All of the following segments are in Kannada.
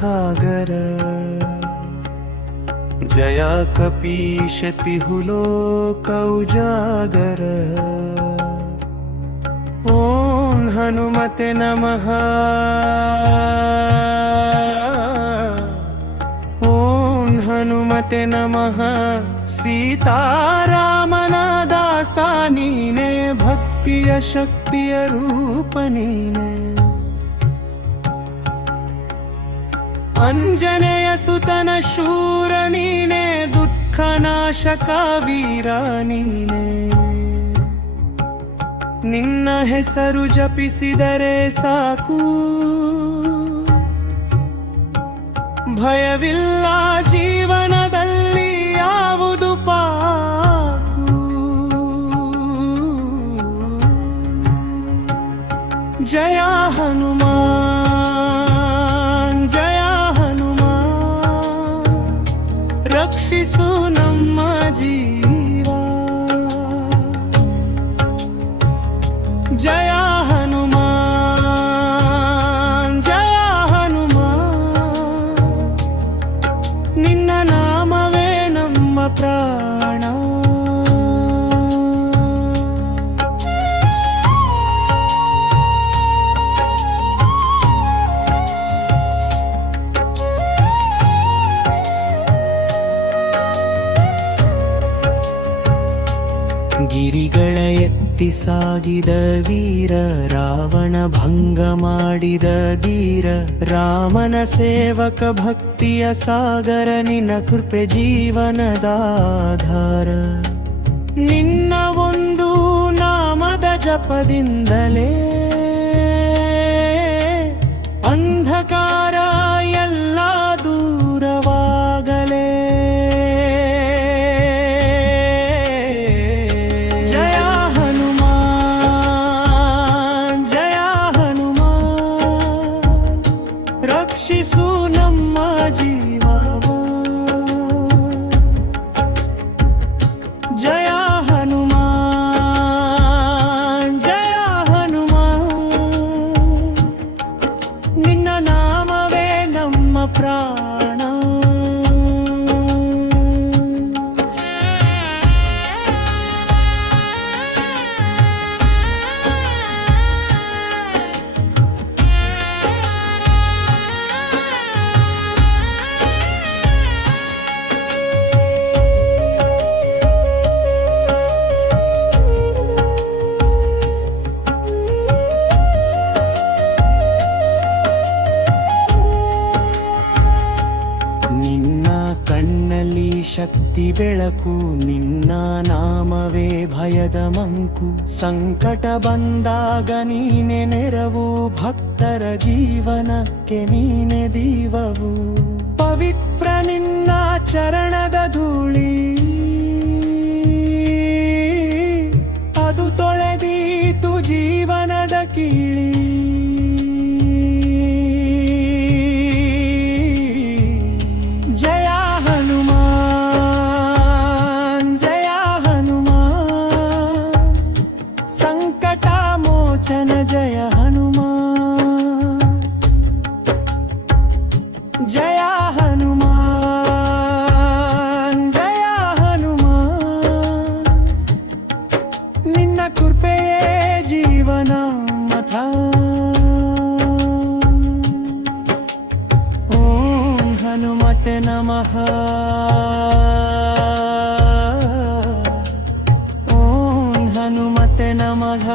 ಸಾಗರ ಜಯ ಕಪೀಶತಿಹುಲೋ ಕೌಜಾಗರ ಓಂ ಹನುಮತೆ ನಮಃ ಓಂ ಹನುಮತೆ ನಮಃ ಸೀತಾರಾಮನ ದಾಸ ನೀನೆ ಭಕ್ತಿಯ ಶಕ್ತಿಯ ರೂಪ ನೀನೆ ಅಂಜನೆಯ ಸುತನ ಶೂರ ನೀನೆ ದುಃಖ ನಾಶಕ ವೀರ ನೀನೆ ನಿನ್ನ ಹೆಸರು ಜಪಿಸಿದರೆ ಸಾಕು ಭಯವಿಲ್ಲ ಜೀವನದಲ್ಲಿ ಯಾವುದು ಪಾಕು ಜಯ ಹನುಮಾನ್ ಜಯ ಹನುಮಾನ್ ರಕ್ಷಿಸು ನಮ್ಮ ಜೀವ ಜಯ ಹನುಮಾನ್ ಜಯ ಹನುಮಾನ್ ನಿನ್ನ ನಾಮವೇ ನಮ್ಮ ಪ್ರಾಣ ಗಿರಿಗಳ ಎತ್ತಿ ಸಾಗಿದ ವೀರ ರಾವಣ ಭಂಗ ಮಾಡಿದ ಧೀರ ರಾಮನ ಸೇವಕ ಭಕ್ತಿಯ ಸಾಗರ ನಿನ್ನ ಕೃಪೆ ಜೀವನದಾಧಾರ ನಿನ್ನ ಒಂದು ನಾಮದ ಜಪದಿಂದಲೇ ಅಂಧಕಾರ ಎಲ್ಲ ದೂರವಾಗಲೇ ರಕ್ಷಿಸು ನಮ್ಮ ಜೀವವ ಜಯ ಹನುಮಾನ್ ಜಯ ಹನುಮಾನ್ ನಿನ್ನ ನಾಮವೇ ನಮ್ಮ ಪ್ರಾಣ ಕಣ್ಣಲ್ಲಿ ಶಕ್ತಿ ಬೆಳಕು ನಿನ್ನ ನಾಮವೇ ಭಯದ ಮಂಕು ಸಂಕಟ ಬಂದಾಗ ನೀನೆ ನೆರವು ಭಕ್ತರ ಜೀವನಕ್ಕೆ ನೀನೆ ದೀವವು ಪವಿತ್ರ ನಿನ್ನ ಚರಣದ ಧೂಳಿ ಅದು ತೊಳೆದೀತು ಜೀವನದ ಕೀಳಿ ಜಯ ಹನುಮಾನ್ ಜಯ ಹನುಮಾನ್ ಜಯ ಹನುಮಾನ್ ನಿನ್ನ ಕೃಪೆಯೇ ಜೀವನ ಮಥ ಓಂ ಹನುಮತೆ ನಮಃ ಓಂ ಹನುಮತೆ ನಮಃ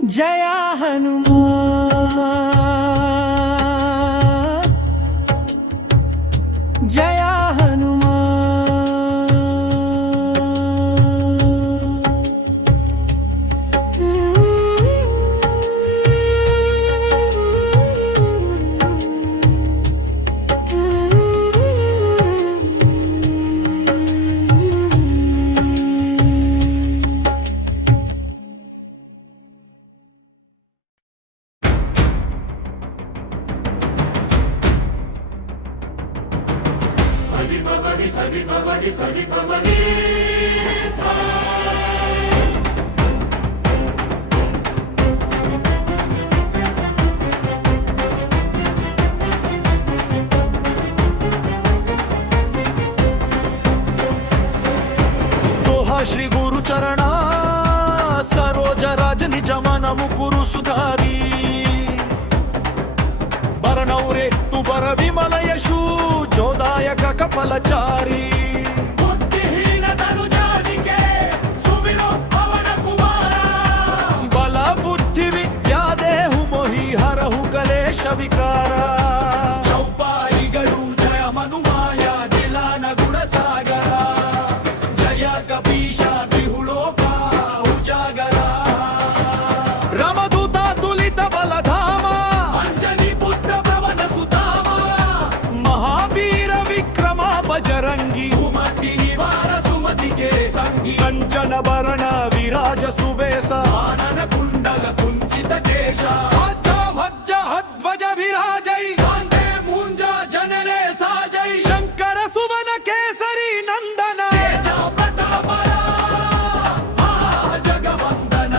ಜಯ ಹನುಮಾನ್ ಜಯ ಶ್ರೀ ಗುರು ಚರಣ ಸರೋಜ ರಾಜ ನಿಜ ಮನ ಮುಕುರು ಸುಧಾರಿ ಬರನೌರೆ ತು ಬರ ವಿಮಲ ಯಶು ಜೋದಾಯಕ ಕಪಲಚಾರಿ ಬುದ್ಧಿಹೀನ ತನುಜಾನಿಕೆ ಸುಮಿರೋ ಅವನ ಕುಮಾರ ಬಲ ಬುದ್ಧಿ ವಿದ್ಯಾ ದೇಹು ಮೊಹಿ ಹರಹು ಕಲೇಶ ವಿಕಾರ ಚೌಪಾಯಿಗಳು ಜಯ ಮನುಮಾಯ ಜಿಲಾನ ಗುಣಸಾಗರ ಜಯ ಕಪೀಶ ಬಿಹುಳೋಕ ಉಜಾಗರ ರಮದೂತ ತುಲಿತ ಬಲಧಾಮ ಅಂಜನಿ ಪುತ್ರ ಪ್ರವನ ಸುಧಾಮ ಮಹಾವೀರ ವಿಕ್ರಮ ಬಜರಂಗಿ ಉಮತಿ ನಿವಾರ ಸುಮತಿಗೆ ಸಂಗಿ ಕಂಚನ ಭರಣ ವಿರಾಜ ಸುಬೇಸ ಆನನ ಕುಂಡಲ ಕುಂಚಿತ ಕೇಶ ಭಜ್ಜ ಧ್ವಜ ವಿರಾಜೈ ಕಾಂತೆ ಮೂಂಜ ಜನನೇ ಸಾಜೈ ಶಂಕರ ಸುವನ ಕೇಸರಿ ನಂದನ ತೇಜ ಪ್ರತಾಪರ ಜಗವಂದನ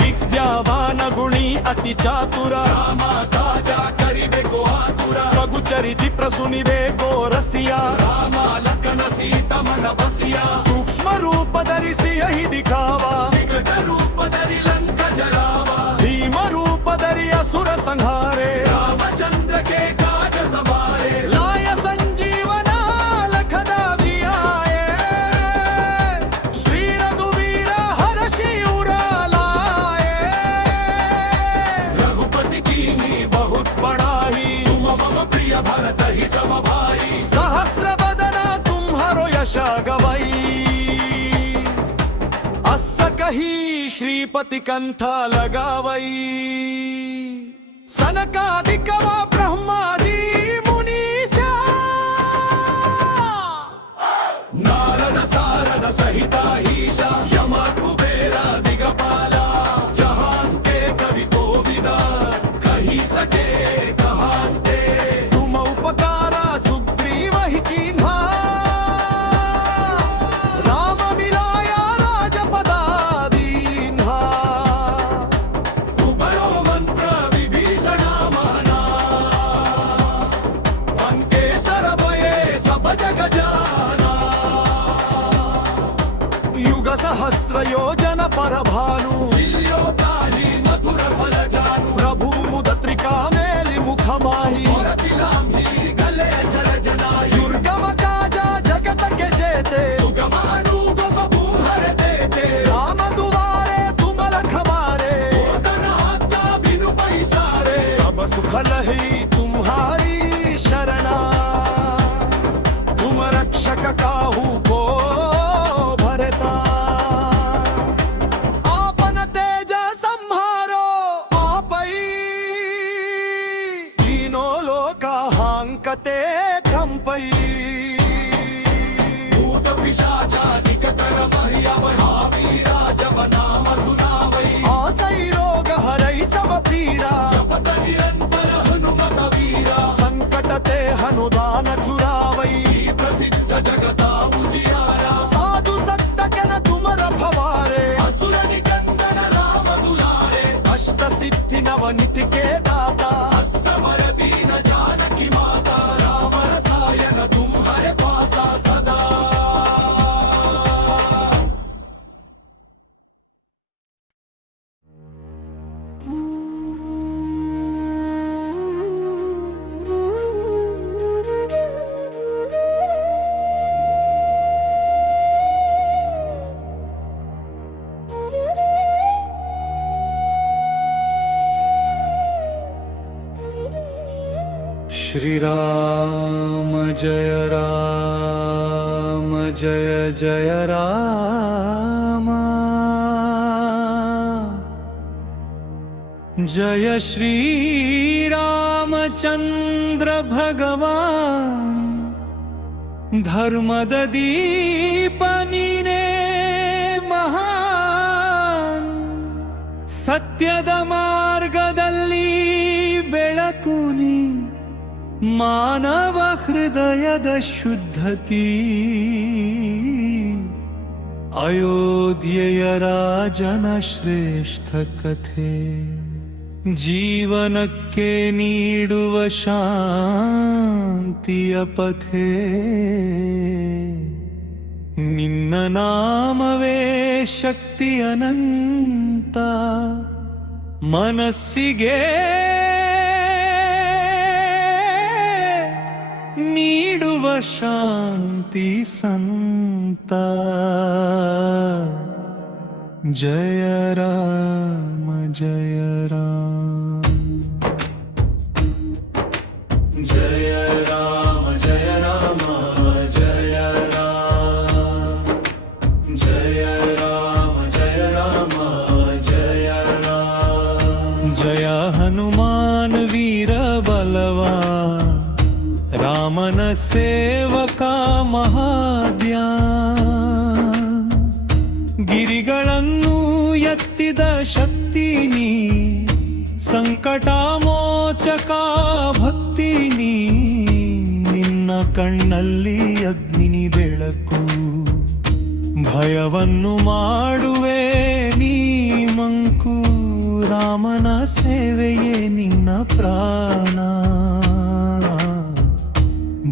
ವಿದ್ಯಾವಾನ ಗುಣಿ ಅತಿ ಚಾತುರ ರಾಮ ಕಾಜ ಕರಿಬೇಕು ಆತುರ ರಘು ಚರಿತಿ ಪ್ರಸುನಿಬೇಕು ರಸಿಯ ರಾಮ ಲಖನ ಸೀತಮನ ಬಸಿಯ ಸೂಕ್ಷ್ಮ ರೂಪ ಧರಿಸಿ ಅಹಿ ದಿಖಾವ ವಿಕಟ ರೂಪ ಧರಿ ಲಂಕ ಜರಾವ ಭೀಮ ರೂಪ ಧರಿ असुर संहारे रामचंद्र के काज सवारे लाय संजीवना लखदा आए श्री रघुवीर हर्षि उरा लाए रघुपति कीन्ही बहुत बड़ाई तुम मम प्रिय भरत ही सम भाई सहस्र बदना तुम्हारो यश गवई अस कही श्रीपति कंठ लगावई सनकादिकव ब्रह्मादि मुनीश नारद सारद सहिता ईश यम कुबेर दिगपाल जहान के कवि कोविद कही सके कहाते तुम उपकार सुग्रीव ही कीन्हा राम मिलाया राजपदा दीन्हा कुबरो मंत्र सहस्र योजन पर भानु मधुर फल जानु प्रभु मुद्रिका मेलि मुख माही गले चर जनाई दुर्गम काजा जगत के जेते सुगम अनुभव भूहर देते राम दुआरे तुम लख मारे बिनु पैसारे सब सुख लही तुम्हारी शरणा तुम रक्षक काहू को भरता कते कंपई भूत पिशाचा निकटर महिया महावीरा जब नाम सुनावई आसई रोग हरई सब पीरा जपत निरंतर हनुमत वीरा संकट ते हनुदान चुरावई प्रसिद्ध जगता उजियारा साधु संत के न तुम रखवारे असुर निकंदन राम दुलारे अष्ट सिद्धि नवनिधि के दाता असवर दीन जानकी माता राम रसायन तुम्हारे पासा सदा श्री राम जय जय राम जय श्री रामचंद्र भगवान धर्मद दीपनिने महान सत्यद मार्गदल्ली ಬೆಳಕುನಿ ಮಾನವ ಹೃದಯದ ಶುದ್ಧತಿ ಅಯೋಧ್ಯೆಯ ರಾಜನ ಶ್ರೇಷ್ಠ ಕಥೆ ಜೀವನಕ್ಕೆ ನೀಡುವ ಶಾಂತಿಯ ಪಥೆ ನಿನ್ನ ನಾಮವೇ ಶಕ್ತಿ ಅನಂತ ಮನಸ್ಸಿಗೆ ನೀಡುವ ಶಾಂತಿ ಸಂತ ಜಯ ರಾಮ ಜಯ ರಾಮ ಜಯ ರಾಮ ಜಯ ರಾಮ ಜಯ ರಾಮ ಜಯ ರಾಮ ಜಯ ರಾಮ ಜಯ ರಾಮ ಜಯ ಹನುಮಾನ್ ವೀರ ಬಲವಾನ್ ರಾಮನ ಸೇವಕ ಮಹಾದ್ಯಾನ್ ಗಿರಿಗಳನ್ನು ಎತ್ತಿದ ಶಕ್ತಿ ನೀ ಸಂಕಟ ಮೋಚಕ ಭಕ್ತಿ ನೀ ನಿನ್ನ ಕಣ್ಣಲ್ಲಿ ಅಗ್ನಿ ಬೆಳಕು ಭಯವನ್ನು ಮಾಡುವೆ ನೀ ಮಂಕು ರಾಮನ ಸೇವೆಯೇ ನಿನ್ನ ಪ್ರಾಣ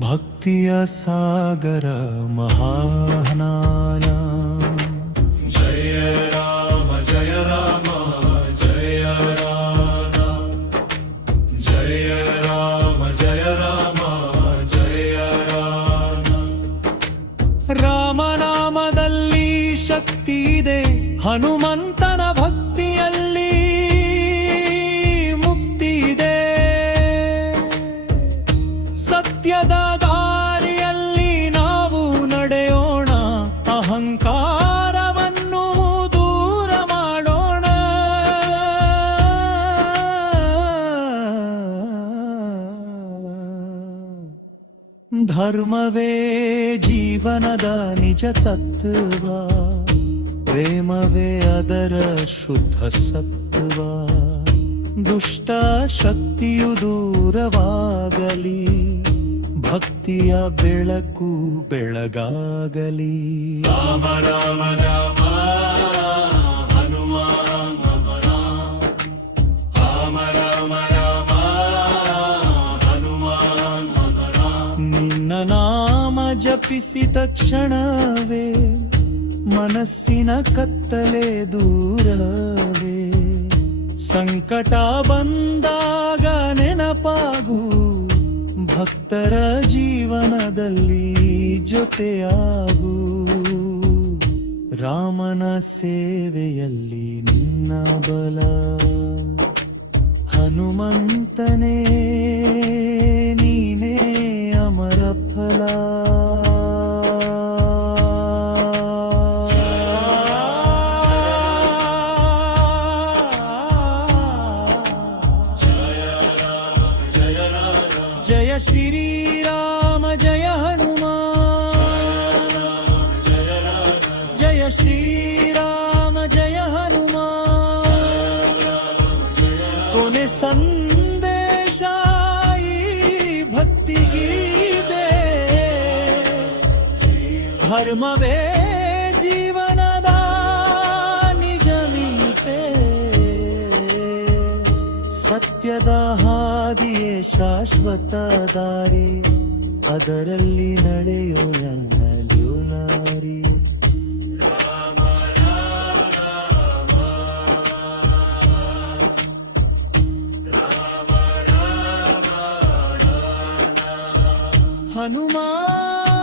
ಭಕ್ತಿಯ ಸಾಗರ ಮಹಾನಾನ ಜಯ ರಾಮ ಜಯ ರಾಮ ಜಯ ರಾಮ ಜಯ ರಾಮ ಜಯ ರಾಮ ಜಯ ರಾಮ ರಾಮನಾಮದಲ್ಲಿ ಶಕ್ತಿ ಇದೆ ಹನುಮಂತನ ಭಕ್ತಿಯಲ್ಲಿ ಮುಕ್ತಿ ಇದೆ ಸತ್ಯದ ದಾರಿಯಲ್ಲಿ ನಾವು ನಡೆಯೋಣ ಅಹಂಕಾರವನ್ನು ದೂರ ಮಾಡೋಣ ಧರ್ಮವೇ ಜೀವನದ ನಿಜ ತತ್ವ ಪ್ರೇಮವೇ ಅದರ ಶುದ್ಧ ಸತ್ವ ದುಷ್ಟ ಶಕ್ತಿಯು ದೂರವಾಗಲಿ ಭಕ್ತಿಯ ಬೆಳಕು ಬೆಳಗಾಗಲಿ ರಾಮ ರಾಮ ರಾಮ ಹನುಮಾನ್ ರಾಮ ರಾಮ ರಾಮ ಹನುಮಾನ್ ನಿನ್ನ ನಾಮ ಜಪಿಸಿದ ಕ್ಷಣವೇ ಮನಸ್ಸಿನ ಕತ್ತಲೆ ದೂರವೇ ಸಂಕಟ ಬಂದಾಗ ನೆನಪಾಗು ಭಕ್ತರ ಜೀವನದಲ್ಲಿ ಜೊತೆಯಾಗು ರಾಮನ ಸೇವೆಯಲ್ಲಿ ನಿನ್ನ ಬಲ ಹನುಮಂತನೇ ನೀನೇ ಅಮರ ಫಲ जय श्री राम जय हनुमान जय श्री राम जय हनुमान कोने संदेश भक्ति गीते धर्मवे जीवनದ ನಿಜಮೀತೆ ಸತ್ಯದ ಹಾದಿಯೇ ಶಾಶ್ವತ ದಾರಿ ಅದರಲ್ಲಿ ನಡೆಯೋಣ ನಾರಿ ಹನುಮಾನ್